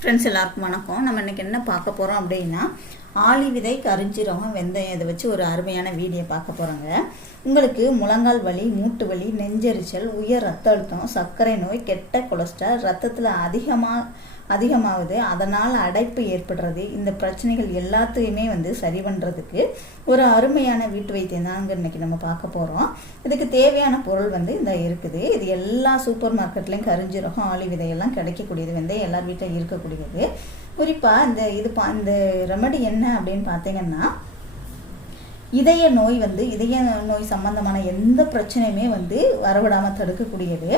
Friends எல்லாருக்கும் வணக்கம். நம்ம இன்னைக்கு என்ன பார்க்க போகிறோம் அப்படின்னா ஆளி விதை கரிஞ்சீரகம் வெந்தயம் இதை வச்சு ஒரு அருமையான வீடியோ பார்க்க போகிறோங்க உங்களுக்கு முழங்கால் வலி மூட்டு வலி நெஞ்செரிச்சல் உயர் ரத்த அழுத்தம் சர்க்கரை நோய் கெட்ட கொலஸ்ட்ரால் ரத்தத்தில் அதிகமாக அதிகமாகுது. அதனால் அடைப்பு ஏற்படுறது. இந்த பிரச்சனைகள் எல்லாத்தையுமே வந்து சரி பண்ணுறதுக்கு ஒரு அருமையான வீட்டு வைத்தியம் தாங்க இன்னைக்கு நம்ம பார்க்க போகிறோம் இதுக்கு தேவையான பொருள் வந்து இந்த இருக்குது. இது எல்லா சூப்பர் மார்க்கெட்லேயும் கரிஞ்சீரகம் ஆளி விதையெல்லாம் கிடைக்கக்கூடியது வந்து எல்லார் வீட்டிலையும் இருக்கக்கூடியது. குறிப்பாக இந்த இது பா இந்த ரெமடி என்ன அப்படின்னு பார்த்தீங்கன்னா இதய நோய் வந்து இதய நோய் சம்பந்தமான எந்த பிரச்சனையுமே வந்து வரவிடாமல் தடுக்கக்கூடியது.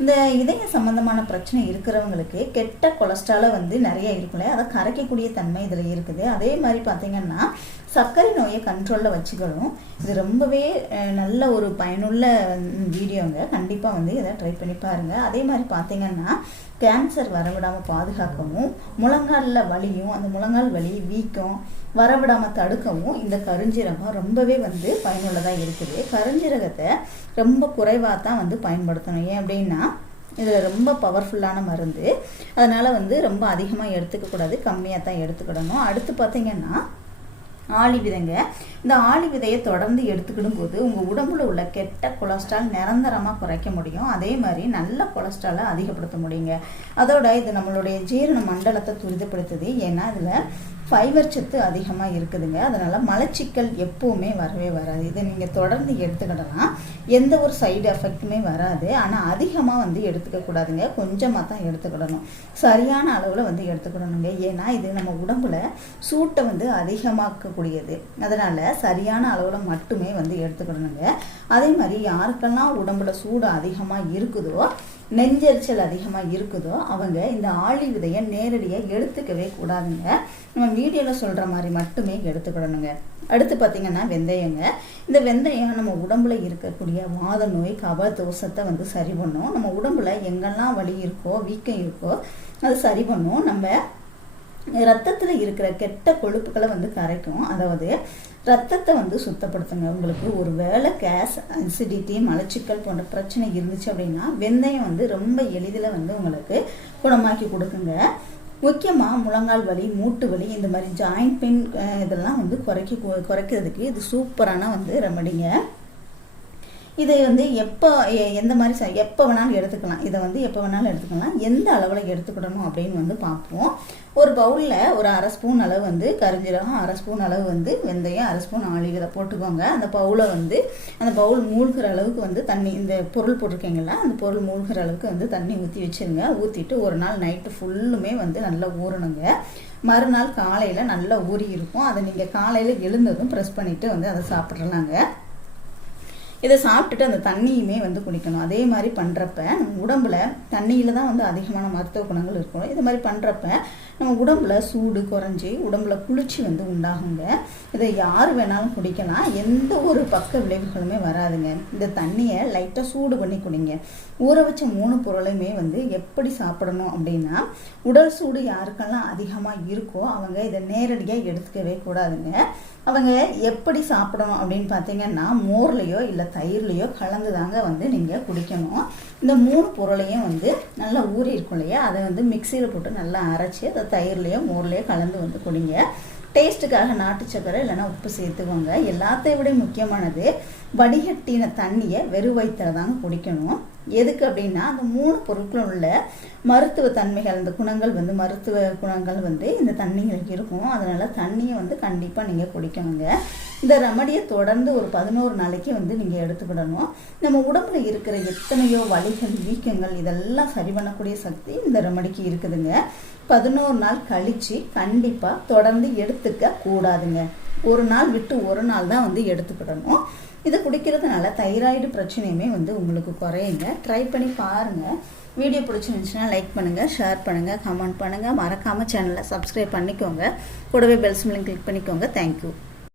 இந்த இதய சம்பந்தமான பிரச்சனை இருக்கிறவங்களுக்கு கெட்ட கொலஸ்ட்ராலை வந்து நிறைய இருக்குல்ல அதை கரைக்கக்கூடிய தன்மை இதில் இருக்குது. அதே மாதிரி பார்த்தீங்கன்னா சர்க்கரை நோயை கண்ட்ரோலில் வச்சுக்கணும். இது ரொம்பவே நல்ல ஒரு பயனுள்ள வீடியோங்க. கண்டிப்பாக வந்து இதை ட்ரை பண்ணி பாருங்கள் அதே மாதிரி பார்த்தீங்கன்னா கேன்சர் வரவிடாமல் பாதுகாக்கவும் முழங்காலில் வலியும் அந்த முழங்கால் வலி வீக்கம் வரவிடாமல் தடுக்கவும் இந்த கருஞ்சீரகம் ரொம்பவே வந்து பயனுள்ளதாக இருக்குது. கருஞ்சீரகத்தை ரொம்ப குறைவாக தான் வந்து பயன்படுத்தணும். ஏன் அப்படின்னா இதில் ரொம்ப பவர்ஃபுல்லான மருந்து. அதனால் வந்து ரொம்ப அதிகமாக எடுத்துக்கக்கூடாது. கம்மியாக தான் எடுத்துக்கிடணும். அடுத்து பார்த்தீங்கன்னா ஆளி விதைங்க இந்த ஆளி விதையை தொடர்ந்து எடுத்துக்கிடும் போது உங்கள் உடம்புல உள்ள கெட்ட கொலஸ்ட்ரால் நிரந்தரமாக குறைக்க முடியும். அதே மாதிரி நல்ல கொலஸ்ட்ராலை அதிகப்படுத்த முடியுங்க. அதோட இது நம்மளுடைய ஜீரண மண்டலத்தை துரிதப்படுத்துது. ஏன்னா இதில் ஃபைபர் சத்து அதிகமாக இருக்குதுங்க. அதனால் மலச்சிக்கல் எப்போவுமே வரவே வராது. இதை நீங்கள் தொடர்ந்து எடுத்துக்கிடலாம். எந்த ஒரு சைடு எஃபெக்ட்டுமே வராது. ஆனால் அதிகமாக வந்து எடுத்துக்கக்கூடாதுங்க கொஞ்சமாக தான் எடுத்துக்கிடணும். சரியான அளவில் வந்து எடுத்துக்கிடணுங்க. ஏன்னா இது நம்ம உடம்புல சூட்டை வந்து இருக்கக்கூடியது. அதனால் சரியான அளவில் மட்டுமே வந்து எடுத்துக்கிடணுங்க அதே மாதிரி யாருக்கெல்லாம் உடம்புல சூடு அதிகமாக இருக்குதோ நெஞ்செரிச்சல் அதிகமாக இருக்குதோ அவங்க இந்த ஆளி விதையை நேரடியாக எடுத்துக்கவே கூடாதுங்க. நம்ம வீடியோவில் சொல்கிற மாதிரி மட்டுமே எடுத்துக்கிடணுங்க அடுத்து பார்த்திங்கன்னா வெந்தயங்க. இந்த வெந்தயம் நம்ம உடம்புல இருக்கக்கூடிய வாத நோய் கப தோஷத்தை வந்து சரி பண்ணும். நம்ம உடம்புல எங்கெல்லாம் வலி இருக்கோ வீக்கம் இருக்கோ அது சரி பண்ணும். நம்ம ரத்தத்தில் இருக்கிற கெட்ட கொழுப்புகளை வந்து கரைக்கும். அதாவது ரத்தத்தை வந்து சுத்தப்படுத்துங்க. உங்களுக்கு ஒரு வேளை கேஸ் அசிடிட்டி மலச்சிக்கல் போன்ற பிரச்சனை இருந்துச்சு அப்படின்னா வெந்தயம் வந்து ரொம்ப எளிதில் வந்து உங்களுக்கு குணமாக்கி கொடுக்குங்க. முக்கியமாக முழங்கால் வலி மூட்டு வலி இந்த மாதிரி ஜாயிண்ட் பெயின் இதெல்லாம் வந்து குறைக்க குறைக்கிறதுக்கு இது சூப்பரான வந்து ரெமடிங்க இதை வந்து எப்போ எ- எந்த மாதிரி ச- எப்போ வேணாலும் எடுத்துக்கலாம். இதை வந்து எப்போ வேணாலும் எடுத்துக்கலாம். எந்த அளவில் எடுத்துக்கிடணும் அப்படின்னு வந்து பார்ப்போம். ஒரு பவுலில் ஒரு அரை ஸ்பூன் அளவு வந்து கரிஞ்சீரகம் அரை ஸ்பூன் அளவு வந்து வெந்தயம் அரை ஸ்பூன் ஆளி இதை போட்டுக்கோங்க. அந்த பவுலை வந்து அந்த பவுல் மூழ்கிற அளவுக்கு வந்து தண்ணி இந்த பொருள் போட்டிருக்கீங்களா அந்த பொருள் மூழ்கிற அளவுக்கு வந்து தண்ணி ஊற்றி வச்சிருங்க. ஊற்றிட்டு ஒரு நாள் நைட்டு ஃபுல்லுமே வந்து நல்லா ஊறணுங்க. மறுநாள் காலையில் நல்லா ஊறி இருக்கும் அதை நீங்கள் காலையில் எழுந்ததும் ப்ரெஸ் பண்ணிவிட்டு வந்து அதை சாப்பிட்றலாங்க இதை சாப்பிட்டுட்டு அந்த தண்ணியுமே வந்து குடிக்கணும். அதே மாதிரி பண்ணுறப்ப நம்ம உடம்புல தண்ணியில் தான் வந்து அதிகமான மருத்துவ குணங்கள் இருக்கும் இது மாதிரி பண்ணுறப்ப நம்ம உடம்புல சூடு குறைஞ்சி உடம்புல குளிர்ச்சி வந்து உண்டாகுங்க. இதை யார் வேணாலும் குடிக்கலாம். எந்த ஒரு பக்க விளைவுகளுமே வராதுங்க. இந்த தண்ணியை லைட்டாக சூடு பண்ணி குடிங்க. ஊற வச்ச மூணு பொருளையுமே வந்து எப்படி சாப்பிடணும் அப்படின்னா உடல் சூடு யாருக்கெல்லாம் அதிகமாக இருக்கோ அவங்க இதை நேரடியாக எடுத்துக்கவே கூடாதுங்க. அவங்க எப்படி சாப்பிடணும் அப்படின்னு பார்த்தீங்கன்னா மோர்லேயோ இல்லை தயிர்லேயோ கலந்து தாங்க வந்து நீங்கள் குடிக்கணும். இந்த மூணு பொருளையும் வந்து நல்லா ஊறி இருக்கும் இல்லையா? அதை வந்து மிக்சியில் போட்டு நல்லா அரைச்சி அதை தயிர்லேயோ மோர்லேயோ கலந்து வந்து குடிங்க. டேஸ்ட்டுக்காக நாட்டு சக்கரை இல்லைன்னா உப்பு சேர்த்துக்கோங்க. எல்லாத்தையும் விட முக்கியமானது வடிகட்டின தண்ணியை வெறும் வயிற்றில் தாங்க குடிக்கணும். எதுக்கு அப்படின்னா அந்த மூணு பொருட்களும் உள்ள மருத்துவ தன்மைகள் அந்த குணங்கள் வந்து மருத்துவ குணங்கள் வந்து இந்த தண்ணிகளுக்கு இருக்கும். அதனால் தண்ணியை வந்து கண்டிப்பாக நீங்கள் குடிக்கணுங்க. இந்த ரெமடியை தொடர்ந்து ஒரு பதினோரு நாளைக்கு வந்து நீங்கள் எடுத்துக்கிடணும். நம்ம உடம்புல இருக்கிற எத்தனையோ வலிகள் வீக்கங்கள் இதெல்லாம் சரி பண்ணக்கூடிய சக்தி இந்த ரெமடிக்கு இருக்குதுங்க. பதினோரு நாள் கழித்து கண்டிப்பாக தொடர்ந்து எடுத்துக்க கூடாதுங்க. ஒரு நாள் விட்டு ஒரு நாள் தான் வந்து எடுத்துக்கிடணும். இது குடிக்கிறதுனால தைராய்டு பிரச்சனையுமே வந்து உங்களுக்கு குறையுங்க. ட்ரை பண்ணி பாருங்கள் வீடியோ பிடிச்சிருந்துச்சுன்னா லைக் பண்ணுங்கள் ஷேர் பண்ணுங்கள் கமெண்ட் பண்ணுங்கள் மறக்காமல் சேனலை சப்ஸ்கிரைப் பண்ணிக்கோங்க. கூடவே பெல்ஸ் சிம்லையும் கிளிக் பண்ணிக்கோங்க. Thank you